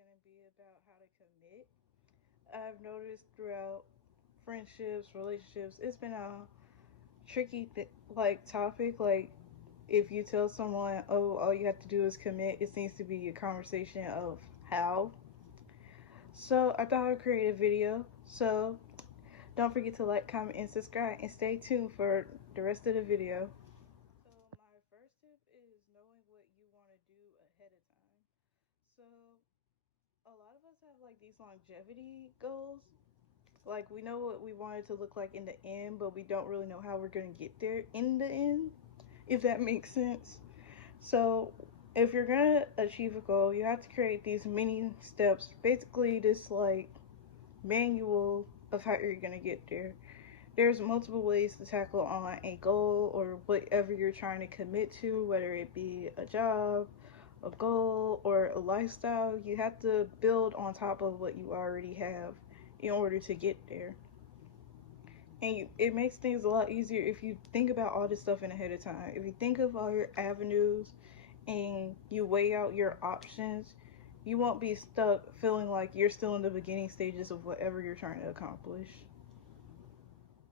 going to be about how to commit. I've noticed throughout friendships, relationships, it's been a topic. Like, if you tell someone, oh, all you have to do is commit, it seems to be a conversation of how. So, I thought I'd create a video. So, don't forget to like, comment, and subscribe, and stay tuned for the rest of the video. So, my first tip is knowing what you want to do ahead of time. So, a lot of us have like these longevity goals. Like, we know what we want it to look like in the end, but we don't really know how we're going to get there in the end, if that makes sense. So, if you're going to achieve a goal, you have to create these mini steps, basically, this like manual of how you're going to get there. There's multiple ways to tackle on a goal or whatever you're trying to commit to, whether it be a job, a goal, or a lifestyle. You have to build on top of what you already have in order to get there. And it makes things a lot easier if you think about all this stuff in ahead of time. If you think of all your avenues and you weigh out your options, you won't be stuck feeling like you're still in the beginning stages of whatever you're trying to accomplish.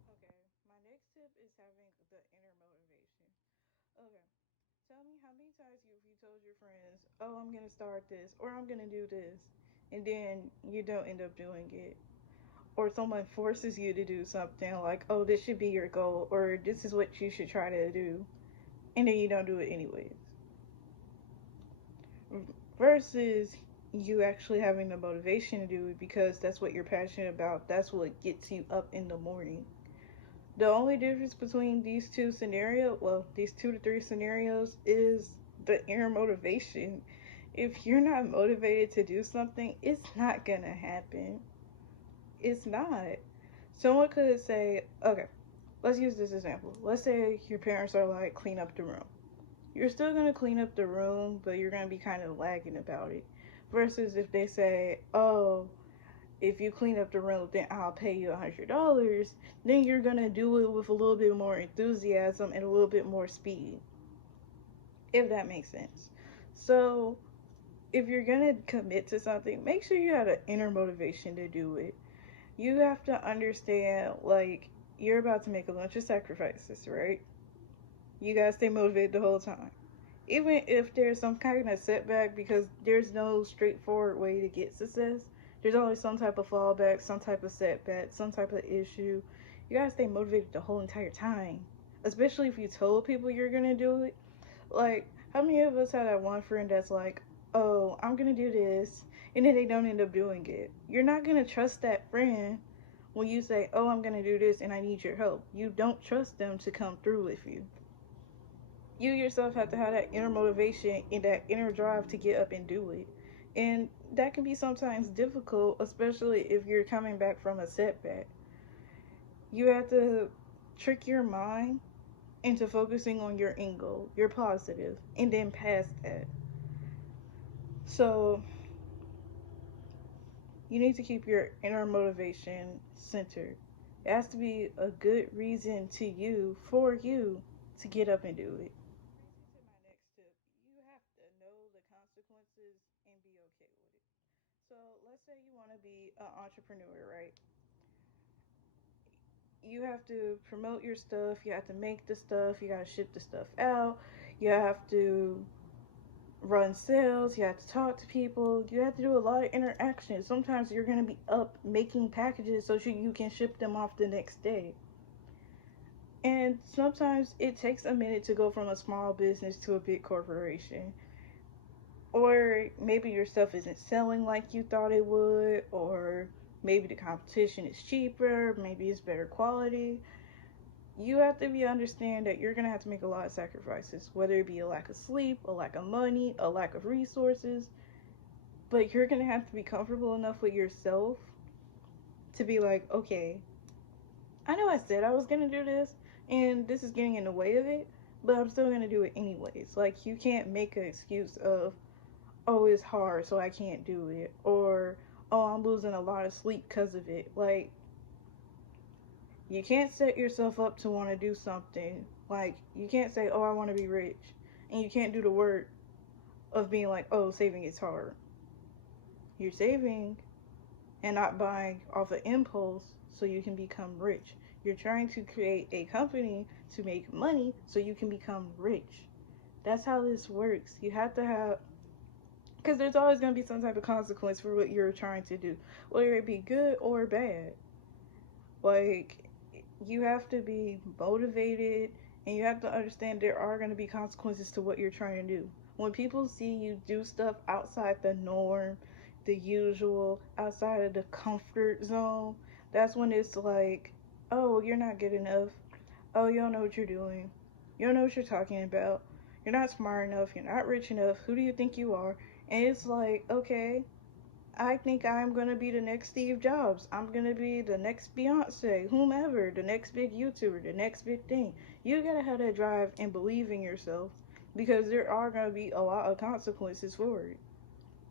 Okay, my next tip is having the inner motivation. Okay, tell me how many times have you told your friends, oh, I'm gonna start this, or I'm gonna do this, and then you don't end up doing it. Or someone forces you to do something like, oh, this should be your goal, or this is what you should try to do, and then you don't do it anyways. Versus you actually having the motivation to do it because that's what you're passionate about, that's what gets you up in the morning. The only difference between these two scenarios, well, these 2 to 3 scenarios, is the inner motivation. If you're not motivated to do something, it's not gonna happen. It's not. Someone could say, okay, let's use this example. Let's say your parents are like, clean up the room. You're still gonna clean up the room, but you're gonna be kind of lagging about it. Versus if they say, oh, if you clean up the room, then I'll pay you $100, then you're gonna do it with a little bit more enthusiasm and a little bit more speed, if that makes sense. So, if you're gonna commit to something, make sure you have an inner motivation to do it. You have to understand, like, you're about to make a bunch of sacrifices, right? You gotta stay motivated the whole time. Even if there's some kind of setback, because there's no straightforward way to get success, there's always some type of fallback, some type of setback, some type of issue. You gotta stay motivated the whole entire time. Especially if you told people you're gonna do it. Like, how many of us had that one friend that's like, oh, I'm gonna do this, and then they don't end up doing it? You're not gonna trust that friend when you say, oh, I'm gonna do this and I need your help. You don't trust them to come through with you. You yourself have to have that inner motivation and that inner drive to get up and do it. And that can be sometimes difficult, especially if you're coming back from a setback. You have to trick your mind into focusing on your end goal, your positive, and then past that. So you need to keep your inner motivation centered. It has to be a good reason to you, for you, to get up and do it. Brings me to my next tip. You have to know the consequences and be okay with it. So let's say you want to be an entrepreneur, right? You have to promote your stuff, you have to make the stuff, you got to ship the stuff out, you have to run sales, you have to talk to people, you have to do a lot of interaction. Sometimes you're going to be up making packages so you can ship them off the next day. And sometimes it takes a minute to go from a small business to a big corporation. Or maybe your stuff isn't selling like you thought it would, or maybe the competition is cheaper, maybe it's better quality. You have to be understand that you're gonna have to make a lot of sacrifices, whether it be a lack of sleep, a lack of money, a lack of resources. But you're gonna have to be comfortable enough with yourself to be like, okay, I know I said I was gonna do this, and this is getting in the way of it, but I'm still gonna do it anyways. Like, you can't make an excuse of, oh, it's hard, so I can't do it, or oh, I'm losing a lot of sleep because of it. Like, you can't set yourself up to want to do something. Like, you can't say, oh, I want to be rich, and you can't do the work of being like, oh, saving is hard. You're saving and not buying off of impulse so you can become rich. You're trying to create a company to make money so you can become rich. That's how this works. You have to have, because there's always going to be some type of consequence for what you're trying to do, whether it be good or bad. Like, you have to be motivated and you have to understand there are going to be consequences to what you're trying to do. When people see you do stuff outside the norm, the usual, outside of the comfort zone, that's when it's like, oh, you're not good enough. Oh, you don't know what you're doing. You don't know what you're talking about. You're not smart enough. You're not rich enough. Who do you think you are? And it's like, okay, I think I'm gonna be the next Steve Jobs. I'm gonna be the next Beyonce, whomever, the next big YouTuber, the next big thing. You gotta have that drive and believe in yourself because there are gonna be a lot of consequences for it.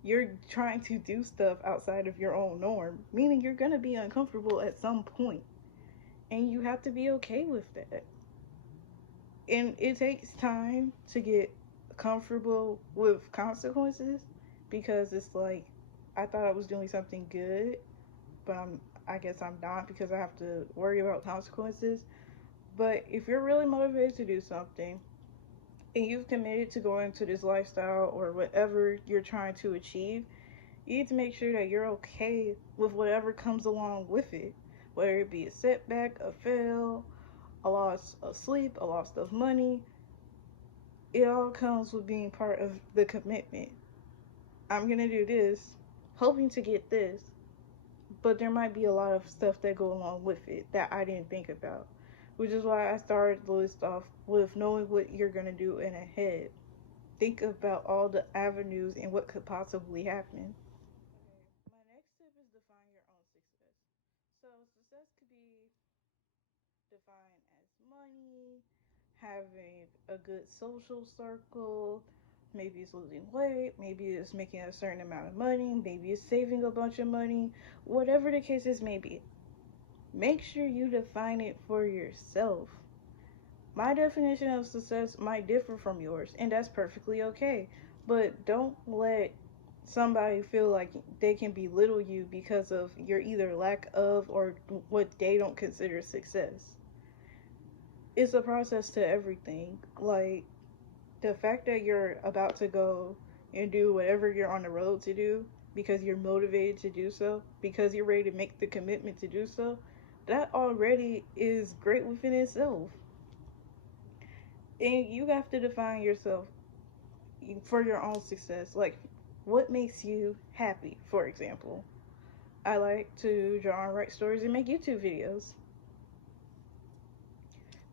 You're trying to do stuff outside of your own norm, meaning you're gonna be uncomfortable at some point, and you have to be okay with that. And it takes time to get comfortable with consequences because it's like I thought I was doing something good, but I guess I'm not because I have to worry about consequences. But if you're really motivated to do something and you've committed to going to this lifestyle or whatever you're trying to achieve, you need to make sure that you're okay with whatever comes along with it, whether it be a setback, a fail, a loss of sleep, a loss of money. It all comes with being part of the commitment. I'm gonna do this, hoping to get this, but there might be a lot of stuff that go along with it that I didn't think about, which is why I started the list off with knowing what you're gonna do in ahead. Think about all the avenues and what could possibly happen. Okay, my next tip is define your own success. So success could be defined as money, having a good social circle. Maybe it's losing weight, maybe it's making a certain amount of money, maybe it's saving a bunch of money, whatever the case is, maybe. Make sure you define it for yourself. My definition of success might differ from yours, and that's perfectly okay. But don't let somebody feel like they can belittle you because of your either lack of or what they don't consider success. It's a process to everything. Like, the fact that you're about to go and do whatever you're on the road to do because you're motivated to do so, because you're ready to make the commitment to do so, that already is great within itself. And you have to define yourself for your own success. Like, what makes you happy, for example? I like to draw and write stories and make YouTube videos.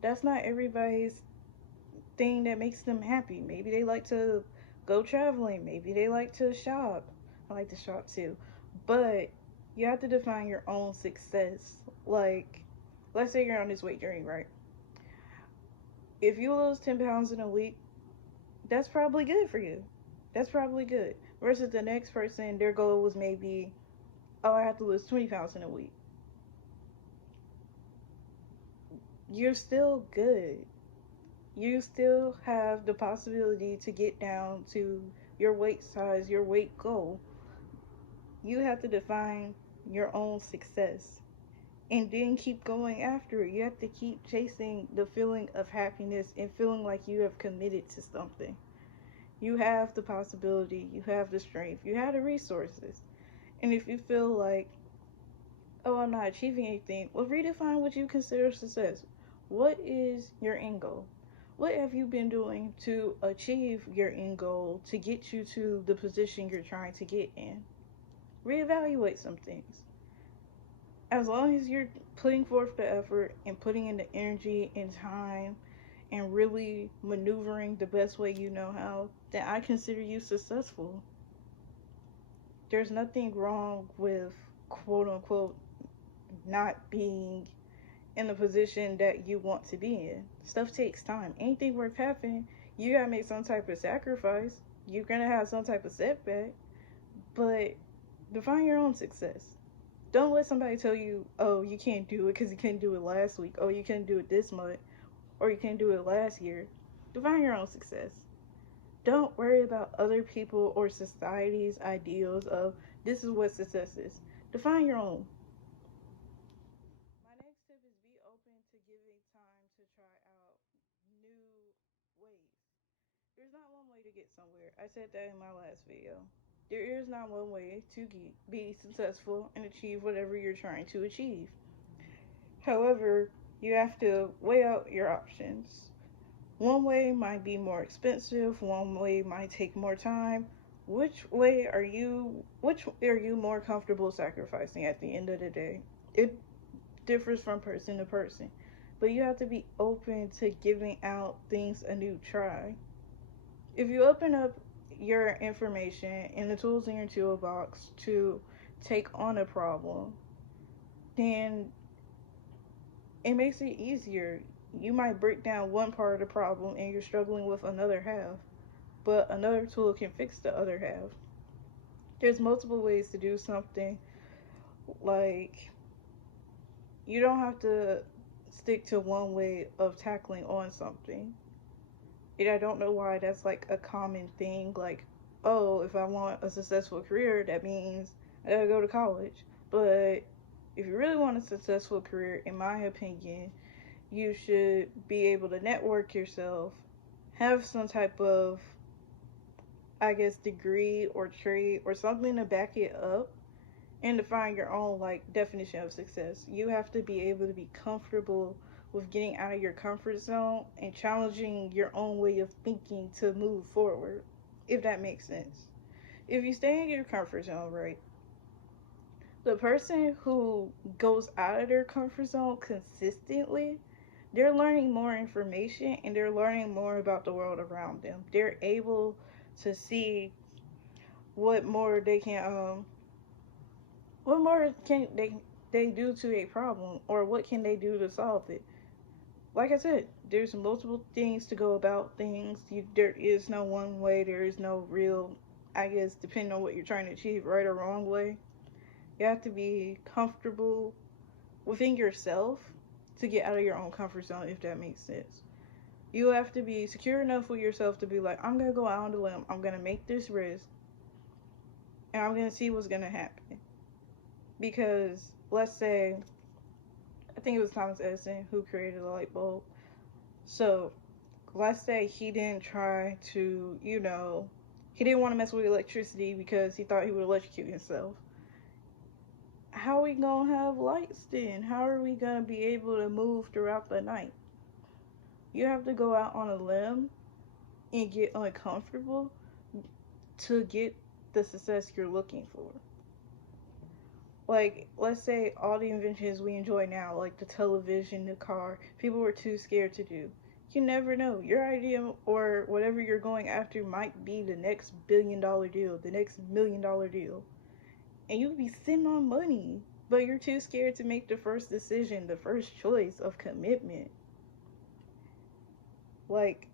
That's not everybody's thing that makes them happy. Maybe they like to go traveling. Maybe they like to shop. I like to shop too. But you have to define your own success. Like, let's say you're on this weight journey, right? If you lose 10 pounds in a week, that's probably good for you. That's probably good. Versus the next person, their goal was maybe, oh, I have to lose 20 pounds in a week. You're still good. You still have the possibility to get down to your weight size, your weight goal. You have to define your own success and then keep going after it. You have to keep chasing the feeling of happiness and feeling like you have committed to something. You have the possibility, you have the strength, you have the resources. And if you feel like, oh, I'm not achieving anything, well, redefine what you consider success. What is your end goal? What have you been doing to achieve your end goal to get you to the position you're trying to get in? Reevaluate some things. As long as you're putting forth the effort and putting in the energy and time and really maneuvering the best way you know how, then I consider you successful. There's nothing wrong with quote unquote not being in the position that you want to be in. Stuff takes time. Anything worth having, you gotta make some type of sacrifice. You're gonna have some type of setback, but define your own success. Don't let somebody tell you, oh, you can't do it because you couldn't do it last week. Oh, you couldn't do it this month. Or you couldn't do it last year. Define your own success. Don't worry about other people or society's ideals of this is what success is. Define your own. My next tip is be open to giving time to try out new ways. There's not one way to get somewhere. I said that in my last video. There is not one way to be successful and achieve whatever you're trying to achieve. However, you have to weigh out your options. One way might be more expensive, one way might take more time. Which are you more comfortable sacrificing at the end of the day? It differs from person to person. But you have to be open to giving out things a new try. If you open up your information and the tools in your toolbox to take on a problem, then it makes it easier. You might break down one part of the problem and you're struggling with another half, but another tool can fix the other half. There's multiple ways to do something. Like, you don't have to stick to one way of tackling on something. And I don't know why that's like a common thing. Like, oh, if I want a successful career, that means I gotta go to college. But if you really want a successful career, in my opinion, you should be able to network yourself, have some type of, I guess, degree or trade or something to back it up, and to find your own like definition of success. You have to be able to be comfortable with getting out of your comfort zone and challenging your own way of thinking to move forward, if that makes sense. If you stay in your comfort zone, right, the person who goes out of their comfort zone consistently, they're learning more information and they're learning more about the world around them. They're able to see what more they can what more can they do to a problem, or what can they do to solve it. Like I said, there's multiple things to go about things. There is no one way. There is no real, I guess, depending on what you're trying to achieve, right or wrong way. You have to be comfortable within yourself to get out of your own comfort zone, if that makes sense. You have to be secure enough with yourself to be like, I'm gonna go out on the limb, I'm gonna make this risk, and I'm gonna see what's gonna happen. Because let's say, I think it was Thomas Edison who created the light bulb. So let's say he didn't try to, he didn't want to mess with electricity because he thought he would electrocute himself. How are we gonna have lights then? How are we gonna be able to move throughout the night? You have to go out on a limb and get uncomfortable to get the success you're looking for. Like, let's say all the inventions we enjoy now, like the television, the car, people were too scared to do. You never know. Your idea or whatever you're going after might be the next $1 billion deal, the next $1 million deal. And you could be sitting on money, but you're too scared to make the first decision, the first choice of commitment. Like,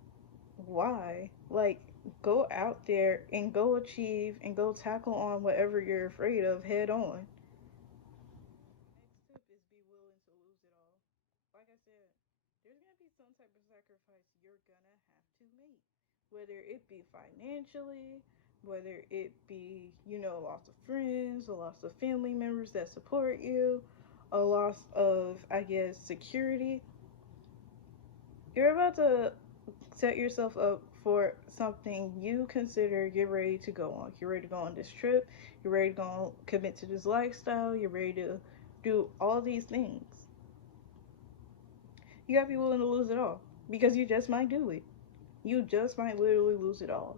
why? Like, go out there and go achieve and go tackle on whatever you're afraid of head on. Next tip is be willing to lose it all. Like I said, there's gonna be some type of sacrifice you're gonna have to make. Whether it be financially, whether it be, a loss of friends, a loss of family members that support you, a loss of, I guess, security. You're about to set yourself up for something you consider you're ready to go on. You're ready to go on this trip. You're ready to go on, commit to this lifestyle. You're ready to do all these things. You gotta be willing to lose it all because you just might do it. You just might literally lose it all.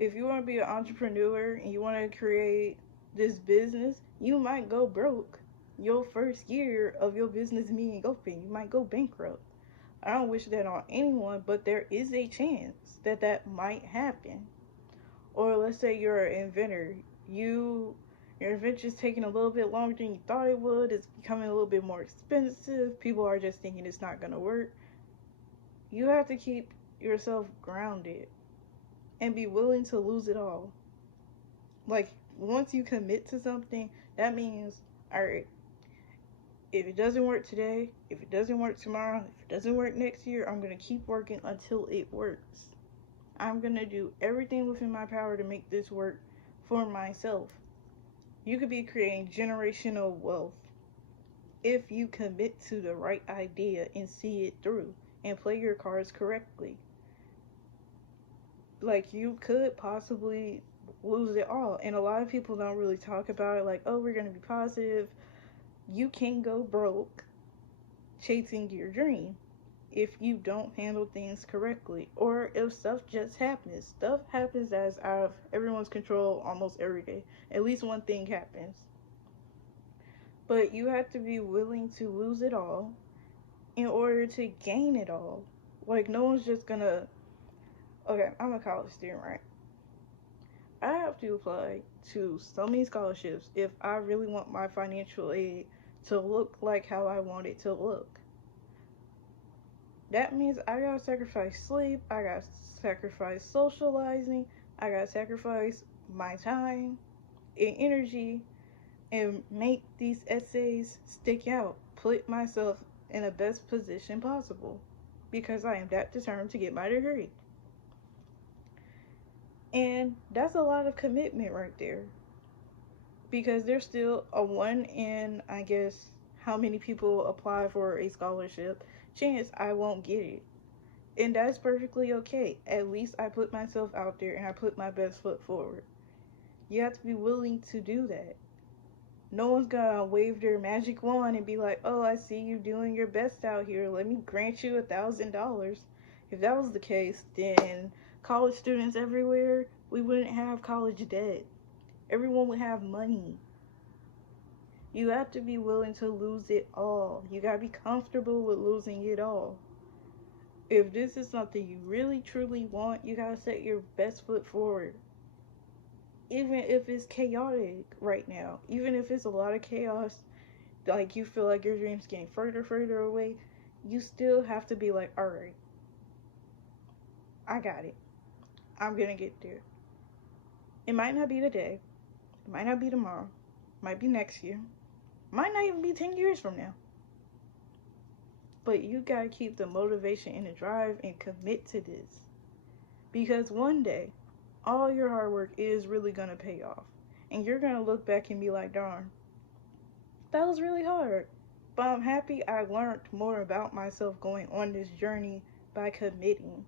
If you want to be an entrepreneur and you want to create this business, you might go broke your first year of your business being open. You might go bankrupt. I don't wish that on anyone, but there is a chance that that might happen. Or let's say you're an inventor. Your invention's taking a little bit longer than you thought it would. It's becoming a little bit more expensive. People are just thinking it's not going to work. You have to keep yourself grounded and be willing to lose it all. Like, once you commit to something, that means, all right, if it doesn't work today, if it doesn't work tomorrow, if it doesn't work next year, I'm going to keep working until it works. I'm gonna do everything within my power to make this work for myself. You could be creating generational wealth if you commit to the right idea and see it through and play your cards correctly. Like, you could possibly lose it all, and a lot of people don't really talk about it, like, oh, we're gonna be positive. You can go broke chasing your dream if you don't handle things correctly, or if stuff just happens. Stuff happens that's out of everyone's control almost every day. At least one thing happens. But you have to be willing to lose it all in order to gain it all. Like, no one's just gonna. Okay, I'm a college student, right? I have to apply to so many scholarships if I really want my financial aid to look like how I want it to look. That means I gotta sacrifice sleep, I gotta sacrifice socializing, I gotta sacrifice my time and energy and make these essays stick out, put myself in the best position possible because I am that determined to get my degree. And that's a lot of commitment right there because there's still a one in, I guess, how many people apply for a scholarship chance I won't get it. And that's perfectly okay. At least I put myself out there and I put my best foot forward. You have to be willing to do that. No one's gonna wave their magic wand and be like, oh, I see you doing your best out here. Let me grant you $1,000. If that was the case, then college students everywhere, we wouldn't have college debt. Everyone would have money. You have to be willing to lose it all. You gotta be comfortable with losing it all. If this is something you really truly want, you gotta set your best foot forward. Even if it's chaotic right now, even if it's a lot of chaos, like you feel like your dream's getting further away, you still have to be like, alright, I got it. I'm gonna get there. It might not be today. It might not be tomorrow. It might be next year. It might not even be 10 years from now. But you gotta keep the motivation and the drive and commit to this. Because one day, all your hard work is really gonna pay off. And you're gonna look back and be like, darn, that was really hard. But I'm happy I learned more about myself going on this journey by committing.